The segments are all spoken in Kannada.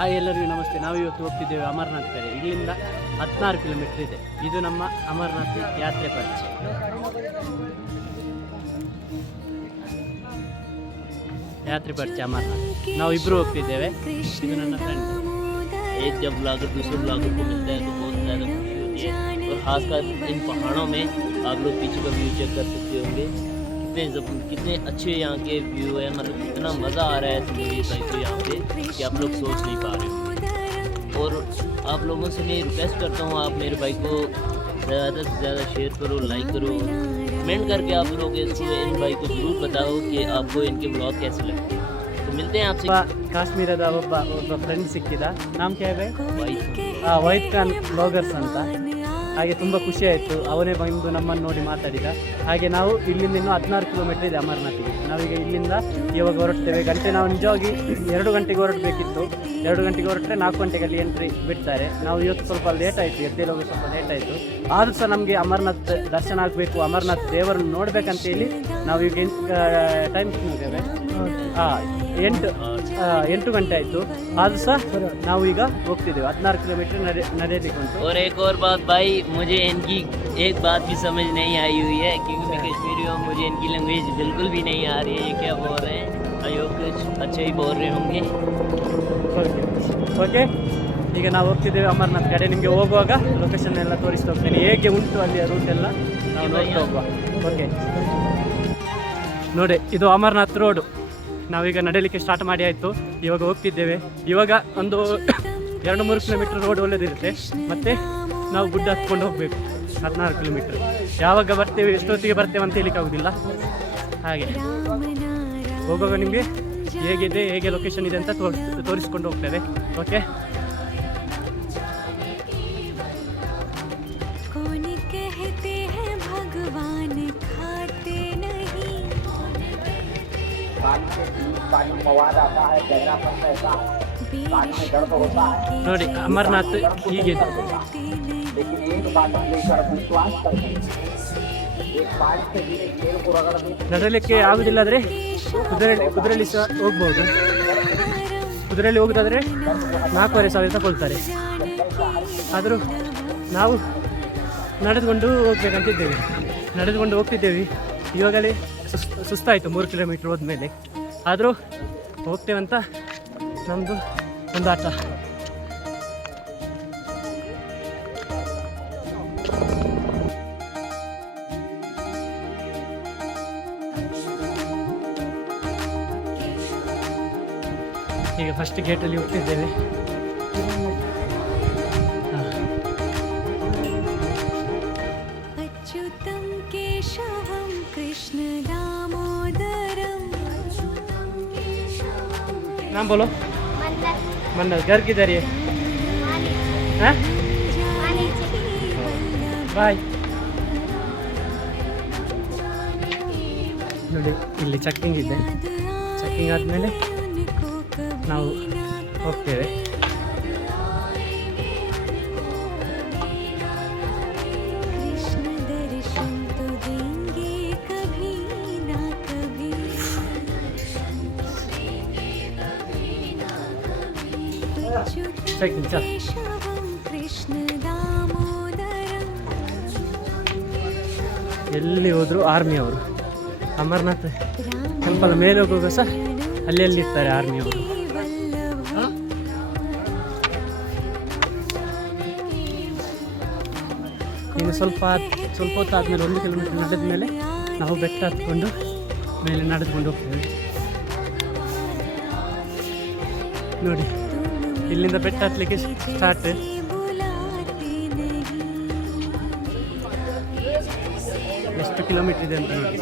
ಹಾಯ್ ಎಲ್ಲರಿಗೂ ನಮಸ್ತೆ. ನಾವು ಇವತ್ತು ಹೋಗ್ತಿದ್ದೇವೆ ಅಮರನಾಥ್ ಕಡೆ. ಇಲ್ಲಿಂದ 16 ಕಿಲೋಮೀಟರ್ ಇದೆ. ಇದು ನಮ್ಮ ಅಮರನಾಥ್ ಯಾತ್ರೆ ಪರಿಚಯ. ಅಮರನಾಥ್ ನಾವು ಇಬ್ಬರು ಹೋಗ್ತಿದ್ದೇವೆ. ಇದು ನನ್ನ ಫ್ರೆಂಡ್. एक जब ब्लॉगर दूसरे ब्लॉगर को मिलता है तो बहुत ज़्यादा खुशी होती है। और ख़ासकर इन पहाड़ों में आप लोग पीछे का व्यू चेक कर सकते होंगे, कितने अच्छे यहाँ के व्यू है। मतलब इतना मज़ा आ रहा है मेरी बाइक को यहाँ पे कि आप लोग सोच नहीं पा रहे हो। और आप लोगों से मैं रिक्वेस्ट करता हूँ, आप मेरे बाइक को ज़्यादा से ज़्यादा शेयर करो, लाइक करो, कमेंट करके आप लोग इन बाइक को ज़रूर बताओ कि आपको इनके ब्लॉग कैसे लगते हैं। तो मिलते हैं आपसे। ಕಾಶ್ಮೀರದ ಒಬ್ಬ ಫ್ರೆಂಡ್ ಸಿಕ್ಕಿದ. ನಾಮ್ ಕ್ಯಾಬೆ ವೈಟ್ ಖಾನ್ ಬ್ಲಾಗರ್ಸ್ ಅಂತ. ಹಾಗೆ ತುಂಬ ಖುಷಿ ಆಯಿತು. ಅವನೇ ಬಂದು ನಮ್ಮನ್ನು ನೋಡಿ ಮಾತಾಡಿದ. ಹಾಗೆ ನಾವು ಇಲ್ಲಿಂದ ಇನ್ನೂ 16 ಕಿಲೋಮೀಟರ್ ಇದೆ ಅಮರನಾಥಿಗೆ. ನಾವೀಗ ಇಲ್ಲಿಂದ ಇವಾಗ ಹೊರಡ್ತೇವೆ. ನಾವು ನಿಜವಾಗಿ 2 ಗಂಟೆಗೆ ಹೊರಡಬೇಕಿತ್ತು. 2 ಗಂಟೆಗೆ ಹೊರಟ್ರೆ 4 ಗಂಟೆಗೆ ಅಲ್ಲಿ ಎಂಟ್ರಿ ಬಿಡ್ತಾರೆ. ನಾವು ಇವತ್ತು ಸ್ವಲ್ಪ ಲೇಟ್ ಆಯಿತು, ಎದ್ದೇಳೋದು ಸ್ವಲ್ಪ ಲೇಟ್ ಆಯಿತು. ಆದರೂ ಸಹ ನಮಗೆ ಅಮರನಾಥ್ ದರ್ಶನ ಆಗಬೇಕು, ಅಮರನಾಥ್ ದೇವರನ್ನು ನೋಡಬೇಕಂತೇಳಿ ನಾವೀಗ ಟೈಮ್ ತಿಂದಿದ್ದೇವೆ. 8 ಗಂಟೆ ಆಯಿತು. ಆದರೂ ಸಹ ನಾವು ಈಗ ಹೋಗ್ತಿದ್ದೇವೆ. 16 ಕಿಲೋಮೀಟರ್ ನಡೆಯಲಿಕ್ಕೆ ಉಂಟು. और एक और बात भाई, मुझे इनकी एक बात भी समझ नहीं आई हुई है, क्योंकि मैं कश्मीरी हूँ, मुझे इनकी लैंग्वेज बिल्कुल भी नहीं आ रही है. ये क्या बोल रहे हैं? आई होप कुछ अच्छा ही बोल रहे होंगे. ಓಕೆ, ಈಗ ನಾವು ಹೋಗ್ತಿದ್ದೇವೆ ಅಮರನಾಥ್ ಕಡೆ. ನಿಮಗೆ ಹೋಗುವಾಗ ಲೊಕೇಶನ್ ಎಲ್ಲ ತೋರಿಸ್ತಾ ಹೋಗ್ತೇನೆ, ಹೇಗೆ ಉಂಟು ಅಲ್ಲಿಯ ರೂಟ್ ಎಲ್ಲ ನಾವು ನೋಡ್ತಾ ಹೋಗುವ. ಓಕೆ ನೋಡಿ, ಇದು ಅಮರನಾಥ್ ರೋಡು. ನಾವೀಗ ನಡೀಲಿಕ್ಕೆ ಸ್ಟಾರ್ಟ್ ಮಾಡಿ ಆಯಿತು. ಇವಾಗ ಹೋಗ್ತಿದ್ದೇವೆ. ಇವಾಗ ಒಂದು 2-3 ಕಿಲೋಮೀಟರ್ ರೋಡ್ ಒಳ್ಳೆದಿರುತ್ತೆ. ಮತ್ತು ನಾವು ಗುಡ್ಡ ಹತ್ಕೊಂಡು ಹೋಗಬೇಕು 16 ಕಿಲೋಮೀಟರ್. ಯಾವಾಗ ಬರ್ತೇವೆ, ಎಷ್ಟೊತ್ತಿಗೆ ಬರ್ತೇವೆ ಅಂತ ಹೇಳಿಕ್ಕಾಗೋದಿಲ್ಲ. ಹಾಗೆ ಹೋಗುವಾಗ ನಿಮಗೆ ಹೇಗಿದೆ, ಹೇಗೆ ಲೊಕೇಶನ್ ಇದೆ ಅಂತ ತೋರಿಸ್ಕೊಂಡು ಹೋಗ್ತೇವೆ. ಓಕೆ, ನೋಡಿ ಅಮರನಾಥ್ ಹೀಗಿದೆ. ನಡಲಿಕ್ಕೆ ಆಗುದಿಲ್ಲ ಆದರೆ ಕುದುರೆಯಲ್ಲಿ ಸಹ ಹೋಗ್ಬೋದು. ಕುದುರೆಯಲ್ಲಿ ಹೋಗೋದಾದರೆ 4,500 ತಗೊಳ್ತಾರೆ. ಆದರೂ ನಾವು ನಡೆದುಕೊಂಡು ಹೋಗ್ತಿದ್ದೇವೆ. ಇವಾಗಲೇ ಸುಸ್ತಾಯಿತು 3 ಕಿಲೋಮೀಟ್ರ್ ಹೋದ್ಮೇಲೆ. ಆದರೂ ಹೋಗ್ತೇವಂತ ನಮ್ಮದು ಒಂದು ಆಟ. ಈಗ ಫಸ್ಟ್ ಗೇಟಲ್ಲಿ ಹೋಗ್ತಿದ್ದೇವೆ. नाम बोलो. मन्नत. घर किधर है? हाँ बाय. ನೋಡಿ ಇಲ್ಲಿ ಚೆಕ್ಕಿಂಗ್ ಇದೆ. ಚೆಕ್ಕಿಂಗ್ ಆದಮೇಲೆ ನಾವು ಹೋಗ್ತೇವೆ. ಎಲ್ಲಿ ಹೋದ್ರು ಆರ್ಮಿ ಅವರು. ಅಮರನಾಥ್ ಟೆಂಪಲ್ ಮೇಲೆ ಹೋಗುವಾಗ ಸಹ ಅಲ್ಲಿ ಇರ್ತಾರೆ ಆರ್ಮಿ ಅವರು. ಇನ್ನು ಸ್ವಲ್ಪ ಹೊತ್ತು ಆದಮೇಲೆ 1 ಕಿಲೋಮೀಟರ್ ನಡೆದ ಮೇಲೆ ನಾವು ಬೆಟ್ಟ ಹತ್ಕೊಂಡು ಮೇಲೆ ನಡೆದುಕೊಂಡು ಹೋಗ್ತೇವೆ. ನೋಡಿ ಇಲ್ಲಿಂದ ಬೆಟ್ಟ ಹತ್ತಲಿಕ್ಕೆ ಸ್ಟಾರ್ಟ್. ಎಷ್ಟು ಕಿಲೋಮೀಟರ್ ಇದೆ ಅಂತ ನೋಡಿ.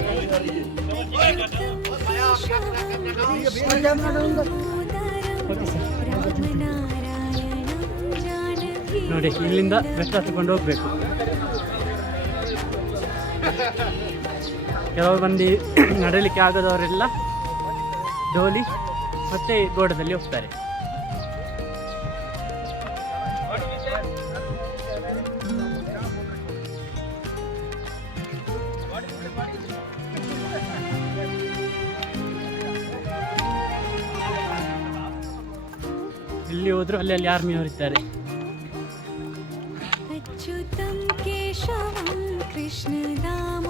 ನೋಡಿ ಇಲ್ಲಿಂದ ಬೆಟ್ಟ ಹತ್ಕೊಂಡು ಹೋಗ್ಬೇಕು. ಕೆಲವು ಮಂದಿ ನಡೀಲಿಕ್ಕೆ ಆಗದವರೆಲ್ಲ ಡೋಲಿ ಮತ್ತೆ ಗೋಡದಲ್ಲಿ ಹೋಗ್ತಾರೆ. ಇಲ್ಲಿ ಹೋದ್ರು ಅಲ್ಲಿ ಆರ್ಮಿಯವರು ಇದ್ದಾರೆ.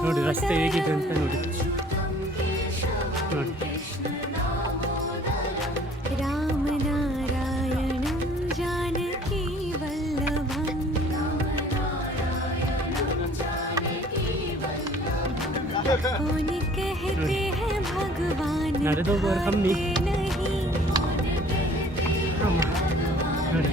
ನೋಡಿ ರಸ್ತೆ ಹೇಗಿದೆ ಅಂತ ನೋಡಿ. ನೋಡಿ ನಡೆದೋಗುವವರು ಕಮ್ಮಿ. ನೋಡಿ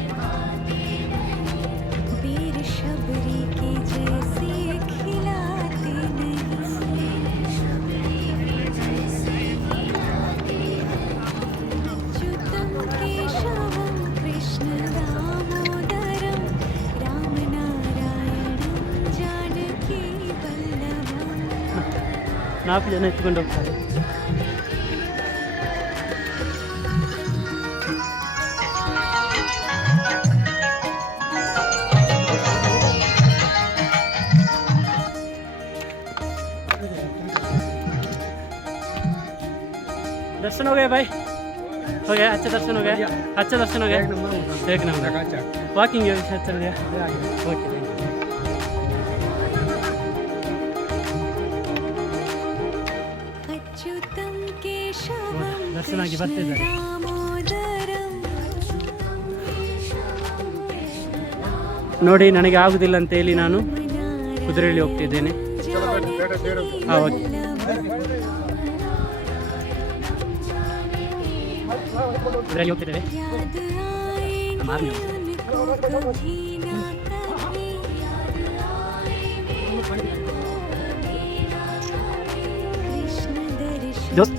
ನಾಲ್ಕು ಜನ ಎತ್ಕೊಂಡು ಹೋಗ್ತಾರೆ. दर्शन हो गए भाई? हो गया? अच्छा दर्शन हो गया? अच्छा दर्शन हो गया? एक नंबर वॉकिंग चल गया. ओके दर्शन आगे बढ़ते जाए. ನೋಡಿ ನನಗೆ ಆಗುದಿಲ್ಲ ಅಂತ ಹೇಳಿ ನಾನು ಕುದುರೆಯಲ್ಲಿ ಹೋಗ್ತಿದ್ದೇನೆ. ಹಾಂ ಓಕೆ. ಕುದುರೆಯಲ್ಲಿ ಹೋಗ್ತಿದ್ದೇವೆ. दोस्त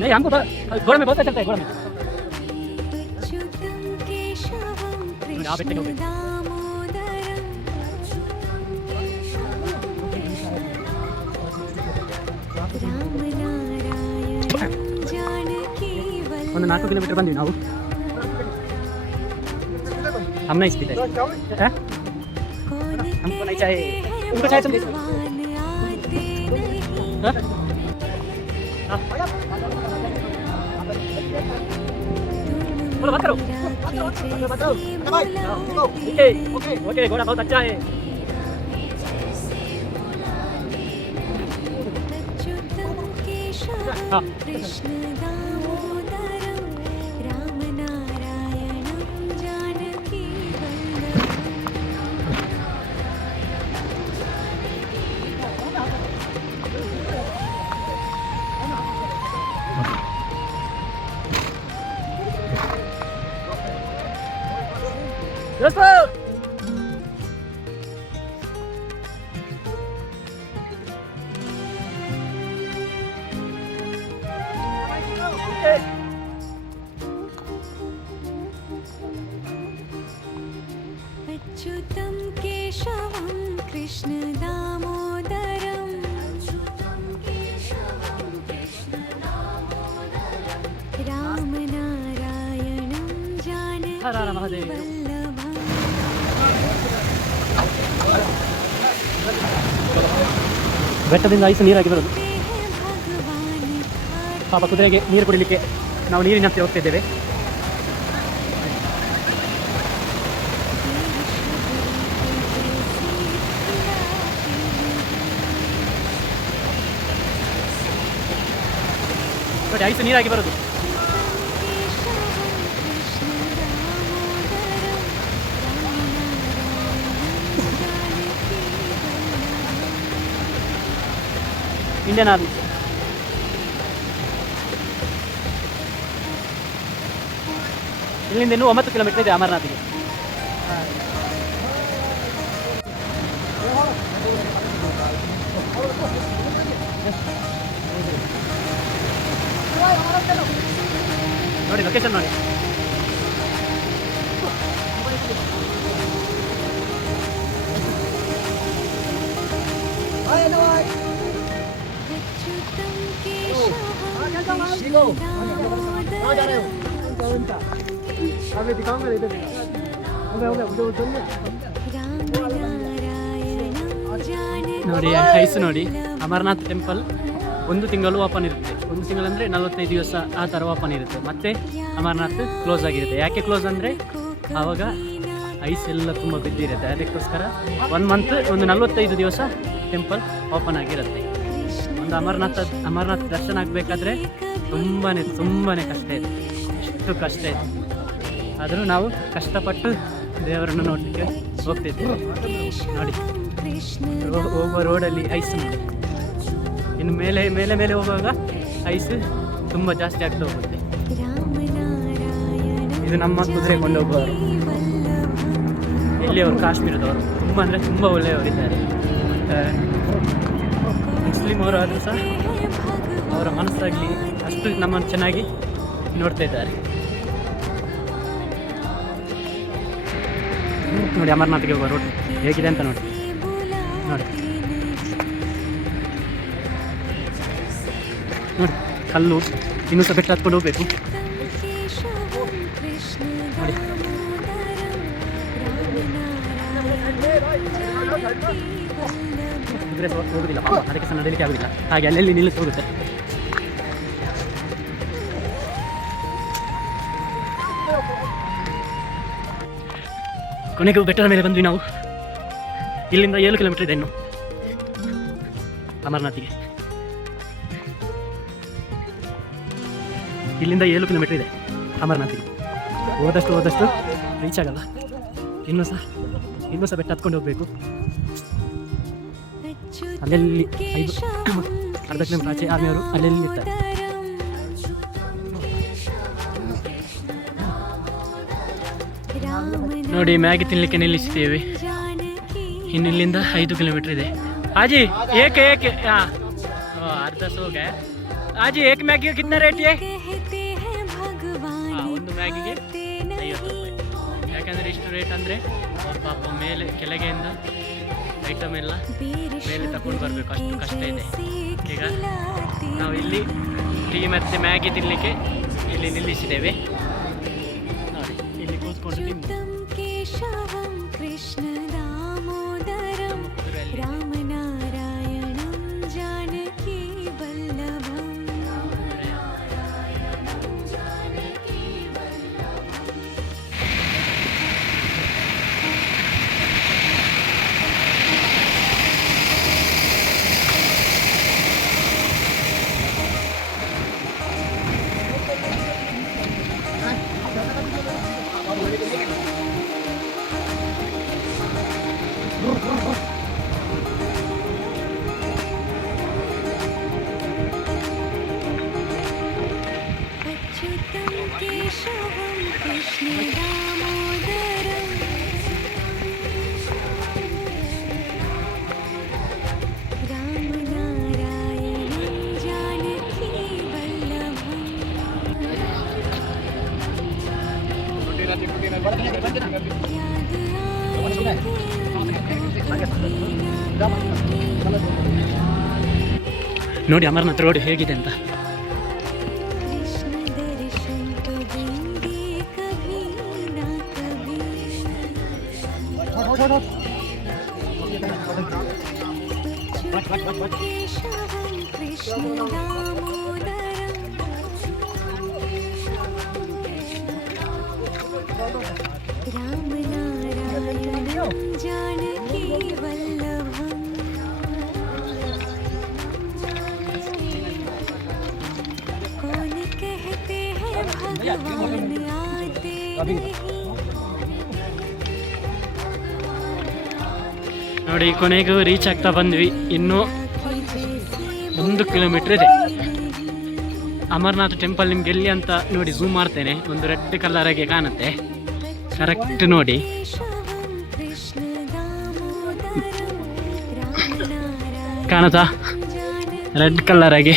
नहीं हमको घोड़े में बहुत अच्छा चलता है. घोड़े में आप बैठे हो ಒಂದು 4 ಕಿಲೋಮೀಟರ್ ಬಂದ್ವಿ ನಾವು. हम नहीं पीते हैं, हमको नहीं चाहिए. उनको चाहिए तुम बोलो मत करो. ओके ओके ओके घोड़ा बहुत अच्छा है. हाँ दोस्तों अच्युतं केशवं कृष्ण दामोदरं रामनारायणं जानकी ಬೆಟ್ಟದಿಂದ ಐಸು ನೀರಾಗಿ ಬರೋದು. ಪಾಪ ಕುದುರೆಗೆ ನೀರು ಕುಡಿಲಿಕ್ಕೆ ನಾವು ನೀರಿನ ಹತ್ತಿರ ಹೋಗ್ತಿದ್ದೇವೆ. ನೋಡಿ ಐಸು ನೀರಾಗಿ ಬರೋದು. ಇಂಡಿಯನ್ ಆರ್ಮಿ ಇಲ್ಲಿಂದ ಇನ್ನೂ 9 ಕಿಲೋಮೀಟರ್ ಇದೆ ಅಮರನಾಥ್ಗೆ. ನೋಡಿ ಲೊಕೇಶನ್ ನೋಡಿ. ನೋಡಿ ಐಸ್ ನೋಡಿ. ಅಮರನಾಥ್ ಟೆಂಪಲ್ 1 ತಿಂಗಳು ಓಪನ್ ಇರುತ್ತೆ. 1 ತಿಂಗಳಂದರೆ 45 ದಿವಸ ಆ ಥರ ಓಪನ್ ಇರುತ್ತೆ. ಮತ್ತು ಅಮರನಾಥ್ ಕ್ಲೋಸ್ ಆಗಿರುತ್ತೆ. ಯಾಕೆ ಕ್ಲೋಸ್ ಅಂದರೆ ಆವಾಗ ಐಸ್ ಎಲ್ಲ ತುಂಬ ಬಿದ್ದಿರುತ್ತೆ. ಅದಕ್ಕೋಸ್ಕರ 1 ಮಂತ್ ಒಂದು 45 ದಿವಸ ಟೆಂಪಲ್ ಓಪನ್ ಆಗಿರುತ್ತೆ. ಒಂದು ಅಮರನಾಥ್ ದರ್ಶನ ಆಗಬೇಕಾದ್ರೆ ತುಂಬಾ ಕಷ್ಟ ಇದೆ, ಎಷ್ಟು ಕಷ್ಟ ಇದೆ. ಆದರೂ ನಾವು ಕಷ್ಟಪಟ್ಟು ದೇವರನ್ನು ನೋಡಲಿಕ್ಕೆ ಹೋಗ್ತಿದ್ದೇವೆ. ನೋಡಿ ಹೋಗುವ ರೋಡಲ್ಲಿ ಐಸ್ ನೋಡಿ, ಇನ್ನು ಮೇಲೆ ಹೋಗುವಾಗ ಐಸ್ ತುಂಬ ಜಾಸ್ತಿ ಆಗ್ತಾ ಹೋಗುತ್ತೆ. ಇದು ನಮ್ಮ ಕುದುರೆ ಕೊಂಡೋಗುವವರು, ಇಲ್ಲಿಯವರು ಕಾಶ್ಮೀರದವರು, ತುಂಬ ಅಂದರೆ ತುಂಬ ಒಳ್ಳೆಯವರಿದ್ದಾರೆ. ಮುಸ್ಲಿಮ್ ಅವರು ಆದರೂ ಸಹ ಅವರ ಮನಸ್ಸಾಗಲಿ ಅಷ್ಟು ನಮ್ಮನ್ನು ಚೆನ್ನಾಗಿ ನೋಡ್ತಾ ಇದ್ದಾರೆ. ನೋಡಿ ಅಮರನಾಥ್ಗೆ ಹೋಗುವ ರೋಡ್ ಹೇಗಿದೆ ಅಂತ ನೋಡಿ. ನೋಡಿ ನೋಡಿ ಕಲ್ಲು, ಇನ್ನೂ ಸಹ ಬೆಟ್ಟ ಹತ್ಕೊಂಡು ಹೋಗ್ಬೇಕು. ನೋಡಿ ಕುದುರೆ ಹೋಗುದಿಲ್ಲ, ಅದಕ್ಕೆ ಸಹ ನಡೀಲಿಕ್ಕೆ ಆಗುದಿಲ್ಲ. ಹಾಗೆ ಅಲ್ಲೆಲ್ಲಿ ನಿಲ್ಲಿಸಿ ಹೋಗುತ್ತೆ. ಕೊನೆಗೂ ಬೆಟ್ಟದ ಮೇಲೆ ಬಂದ್ವಿ ನಾವು. ಇಲ್ಲಿಂದ 7 ಕಿಲೋಮೀಟರ್ ಇದೆ ಇನ್ನು ಅಮರನಾಥಿಗೆ. ಇಲ್ಲಿಂದ 7 ಕಿಲೋಮೀಟರ್ ಇದೆ ಅಮರನಾಥಿಗೆ. ಹೋದಷ್ಟು ರೀಚ್ ಆಗಲ್ಲ. ಇನ್ನೂ ಸಹ ಬೆಟ್ಟ ಹತ್ಕೊಂಡು ಹೋಗಬೇಕು. ಅಲ್ಲೆಲ್ಲಿ ಅರ್ಧ ಕಿಲೋಮೀಟರ್ ಆಚೆ ಆರ್ಮಿಯವರು ಅಲ್ಲೆಲ್ಲಿ ಇರ್ತಾರೆ. ನೋಡಿ ಮ್ಯಾಗಿ ತಿನ್ನಲಿಕ್ಕೆ ನಿಲ್ಲಿಸ್ತೇವೆ. ಇನ್ನು ಇಲ್ಲಿಂದ 5 ಕಿಲೋಮೀಟರ್ ಇದೆ. ಆಜಿ ಏಕೆ हाँ अर्धा सो गया. आजी एक मैगी का कितना रेट है? ಒಂದು ಮ್ಯಾಗಿಗೆ 50 ರೂಪಾಯಿ. ಯಾಕಂದರೆ ಇಷ್ಟು ರೇಟ್ ಅಂದರೆ ಅವ್ರ ಪಾಪ ಮೇಲೆ ಕೆಳಗೆಯಿಂದ ಐಟಮ್ ಎಲ್ಲ ಮೇಲೆ ತಗೊಂಡು ಬರಬೇಕು, ಅಷ್ಟು ಕಷ್ಟ ಇದೆ. ಈಗ ನಾವು ಇಲ್ಲಿ ಟೀ ಮತ್ತು ಮ್ಯಾಗಿ ತಿನ್ನಲಿಕ್ಕೆ ಇಲ್ಲಿ ನಿಲ್ಲಿಸಿದ್ದೇವೆ. ನೋಡಿ ಇಲ್ಲಿ ಕೂತ್ಕೊಂಡು ತಿನ್ನು. ನೋಡಿ ಅಮರನಾಥ್ ರೋಡ್ ಹೇಗಿದೆ ಅಂತ. ನೋಡಿ ಕೊನೆಗೂ ರೀಚ್ ಆಗ್ತಾ ಬಂದ್ವಿ. ಇನ್ನೂ 1 ಕಿಲೋಮೀಟರ್ ಇದೆ. ಅಮರನಾಥ್ ಟೆಂಪಲ್ ನಿಮ್ಗೆ ಎಲ್ಲಿ ಅಂತ ನೋಡಿ ಝೂಮ್ ಮಾಡ್ತೇನೆ. ಒಂದು ರೆಡ್ ಕಲರಾಗೆ ಕಾಣುತ್ತೆ, ಕರೆಕ್ಟ್ ನೋಡಿ. ಕಾಣುತ್ತಾ ರೆಡ್ ಕಲರಾಗೆ?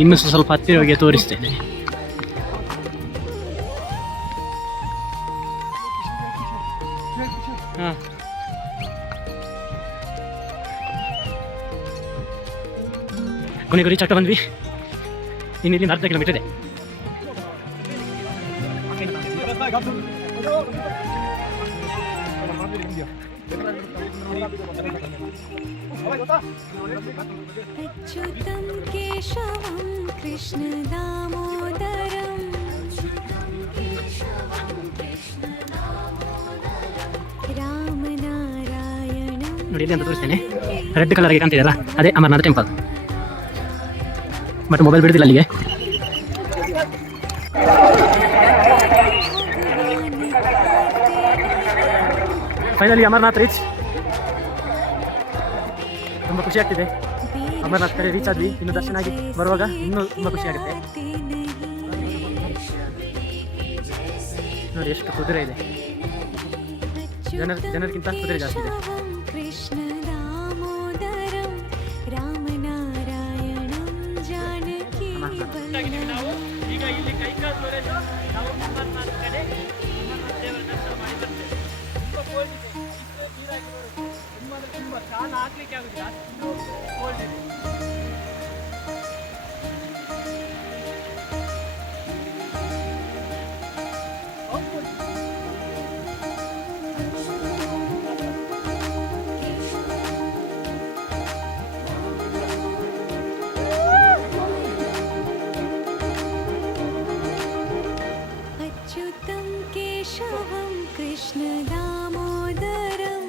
ಇನ್ನು ಸ್ವಲ್ಪ ಹತ್ತಿರ ಹೋಗಿ ತೋರಿಸ್ತೇನೆ. ಹಾಂ ಕೊನೆಗೂ ರೀಚ್ ಆಗ್ತಾ ಬಂದ್ವಿ. ಇನ್ನು ಇಲ್ಲಿ 40 ಕಿಲೋಮೀಟರ್ ಇದೆ. अच्युतं केशवं कृष्ण दामोदरं रामनारायणं ನೋಡಿ ಇಲ್ಲಿ ಅಂತ ತೋರಿಸ್ತೇನೆ. ರೆಡ್ ಕಲರ್ಗೆ ಕಾಣ್ತಿದೆಯಲ್ಲ ಅದೇ ಅಮರನಾಥ ಟೆಂಪಲ್. ಬಟ್ ಮೊಬೈಲ್ ಬಿಡುದಿಲ್ಲ ಅಲ್ಲಿಗೆ. Finally Amarnath reach. ತುಂಬ ಖುಷಿ ಆಗ್ತಿದೆ. ಅಮರನಾಥ್ ಕಡೆ ರೀಚ್ ಆದ್ವಿ. ಇನ್ನು ದರ್ಶನ ಆಗಿ ಬರುವಾಗ ಇನ್ನೂ ತುಂಬ ಖುಷಿ ಆಗುತ್ತೆ. ನೋಡಿ ಎಷ್ಟು ಕುದುರೆ ಇದೆ. ಜನರಿಗಿಂತ ಕುದುರೆ ಜಾಸ್ತಿ ಇದೆ. कृष्ण दामोदरं रामनारायणं जानकी ಈಗ ಇಲ್ಲಿ ಕೈಕಾಲು ತೊಳೆದು ನಾವು ಅಮರನಾಥ್ ಕಡೆ ಅಮರನಾಥ್ ದೇವರ ದರ್ಶನ ಮಾಡಿ ಬರ್ತೇವೆ. ತುಂಬ ಕೋಲ್ಡ್ ಇದೆ. ಇಷ್ಟು ನೀರಾಗಿ ಬರೋದು ತುಂಬ ಅಂದರೆ ತುಂಬ ಕಾಲು ಹಾಕ್ಲಿಕ್ಕೆ ಆಗುದಿಲ್ಲ, ಅಷ್ಟು ಕೋಲ್ಡ್ ಇದೆ. अच्युतं केशवं कृष्ण दामोदरं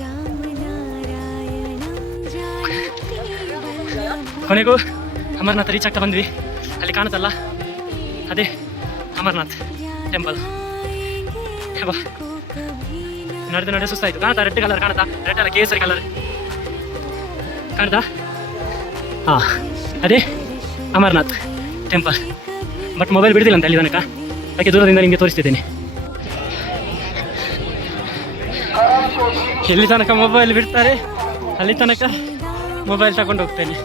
रामनारायणं जानकी वल्लभं ಕೊನೆಗೂ ಅಮರನಾಥ್ ರೀಚ್ ಆಗ್ತಾ ಬಂದ್ವಿ. ಅಲ್ಲಿ ಕಾಣುತ್ತಲ್ಲ ಅದೇ ಅಮರನಾಥ್ ಟೆಂಪಲ್. ನಡೆದು ಸುಸ್ತಾಯ್ತು. ಕಾಣುತ್ತಾ ರೆಡ್ ಕಲರ್ ಕಾಣುತ್ತಾ? ರೆಡ್ ಅಲ್ಲ ಕೇಸರಿ ಕಲರ್ ಕಾಣುತ್ತಾ? ಹಾಂ ಅದೇ ಅಮರನಾಥ್ ಟೆಂಪಲ್. ಬಟ್ ಮೊಬೈಲ್ ಬಿಡ್ತಿಲ್ಲ ಅಂತ ಅಲ್ಲಿ ತನಕ, ಅದಕ್ಕೆ ದೂರದಿಂದ ನಿಮಗೆ ತೋರಿಸ್ತಿದ್ದೇನೆ. ಎಲ್ಲಿ ತನಕ ಮೊಬೈಲ್ ಬಿಡ್ತಾರೆ ಅಲ್ಲಿ ತನಕ ಮೊಬೈಲ್ ತಗೊಂಡು ಹೋಗ್ತೇನೆ.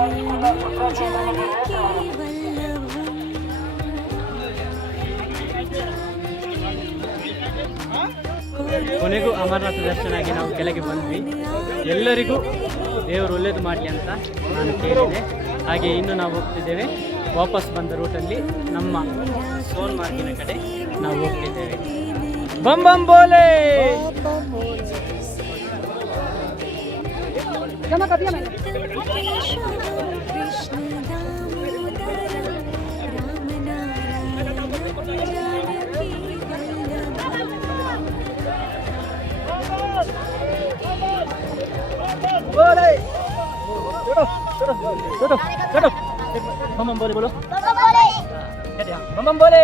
रामनारायणं जानकी वल्लभं ಕೊನೆಗೂ ಅಮರನಾಥ ದರ್ಶನ ಆಗಿ ನಾವು ಕೆಳಗೆ ಬಂದ್ವಿ. ಎಲ್ಲರಿಗೂ ದೇವರು ಒಳ್ಳೇದು ಮಾಡಲಿ ಅಂತ ನಾನು ಕೇಳಿದೆ. ಹಾಗೆ ಇನ್ನು ನಾವು ಹೋಗ್ತಿದ್ದೇವೆ. ವಾಪಸ್ ಬಂದ ರೂಟಲ್ಲಿ ನಮ್ಮ ಸೋನ್ಮಾರ್ಗಿನ ಕಡೆ ನಾವು ಹೋಗ್ತಿದ್ದೇವೆ. ಬಂ ಬಂ ಬೋಲೆ. कृष्ण दामोदरं रामनारायणं जानकी बम बम बोले बोलो. बम बम बोले.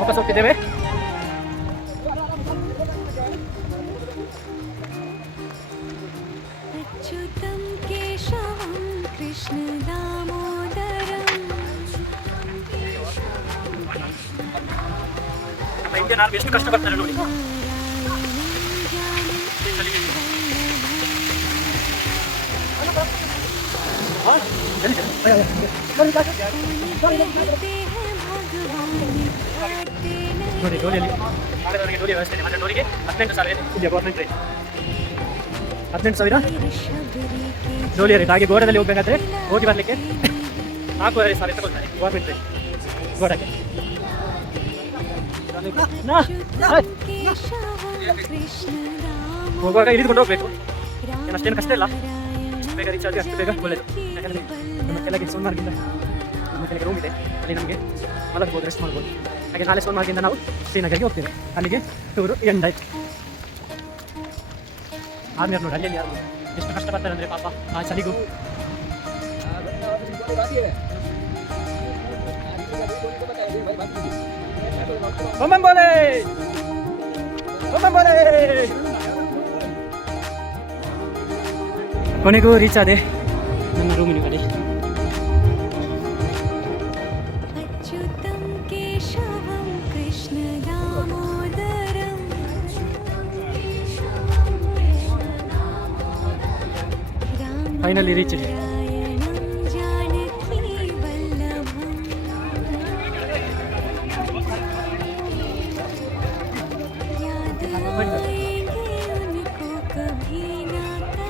ವಾಪಸ್ ಹೋಗ್ತಿದ್ದೇವೆ. अच्युतं केशवं कृष्ण दामोदरं ನಮ್ಮ ಇಂಡಿಯನ್ ಆರ್ಮಿ ಎಷ್ಟು ಕಷ್ಟಪಡ್ತಾರೆ ನೋಡಿ. ನೋಡಿ ಡೋಲಿಯಲ್ಲಿ ನಾಳೆವರೆಗೆ ಡೋಲಿ ವ್ಯವಸ್ಥೆ ಇದೆ. ಮತ್ತೆ ಡೋಲಿಗೆ 18,000 ಇದೆ. ಇಲ್ಲಿ ಗೌರ್ಮೆಂಟ್ ರೇಟ್ 18,000 ಡೋಲಿ ರೇಟ್. ಹಾಗೆ ಗೋಡದಲ್ಲಿ ಹೋಗ್ಬೇಕಾದ್ರೆ ಹೋಗಿ ಬರಲಿಕ್ಕೆ 4,500 ತಗೊಳ್ತಾರೆ ಗೌರ್ಮೆಂಟ್ ರೇಟ್ ಗೋಡಕ್ಕೆ. ಹೋಗುವಾಗ ಇಳಿದುಕೊಂಡು ಹೋಗ್ಬೇಕು. ಅಷ್ಟೇನು ಕಷ್ಟ ಇಲ್ಲ. ಬೇಗ ರೀಚ್ ಆಗಿ ಅಷ್ಟು ಬೇಗ ಒಳ್ಳೆಯದು. ಯಾಕಂದರೆ ನಮ್ಮ ಕೆಳಗೆ ಸೋನ್ಮಾರ್ಗಿಂದ ನಮ್ಮ ಕೆಳಗೆ ರೂಮ್ ಇದೆ. ಅಲ್ಲಿ ನಮಗೆ ಮಲಗ್ಬೋದು, ರೆಸ್ಟ್ ಮಾಡ್ಬೋದು. ಹಾಗೆ ನಾಳೆ ಸೋನ್ಮಾರ್ಗಿಂದ ನಾವು ಶ್ರೀನಗರ್ಗೆ ಹೋಗ್ತೇವೆ. ಅಲ್ಲಿಗೆ ಟೂರು ಎಂಡ್ ಆಯ್ತು. ಆದ್ಮೇಲೆ ನೋಡಿ ಅಲ್ಲಿ ಯಾರು ಎಷ್ಟು ಕಷ್ಟಪಡ್ತಾರೆ ಅಂದರೆ ಪಾಪ ಆ ಚಳಿಗೂ. ಬಂ ಬೋಲೆ ಬಂ ಬೋಲೆ. ಕೊನೆಗೂ ರೀಚ್ ಆದೆ ನನ್ನ ರೂಮಿನ ಕಡೆ. अच्युतं केशवं कृष्ण दामोदरं ಫೈನಲಿ ರೀಚ್ ಇದೆ. रामनारायणं जानकी वल्लभं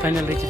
ಫೈನಲ್ ರೀಚ್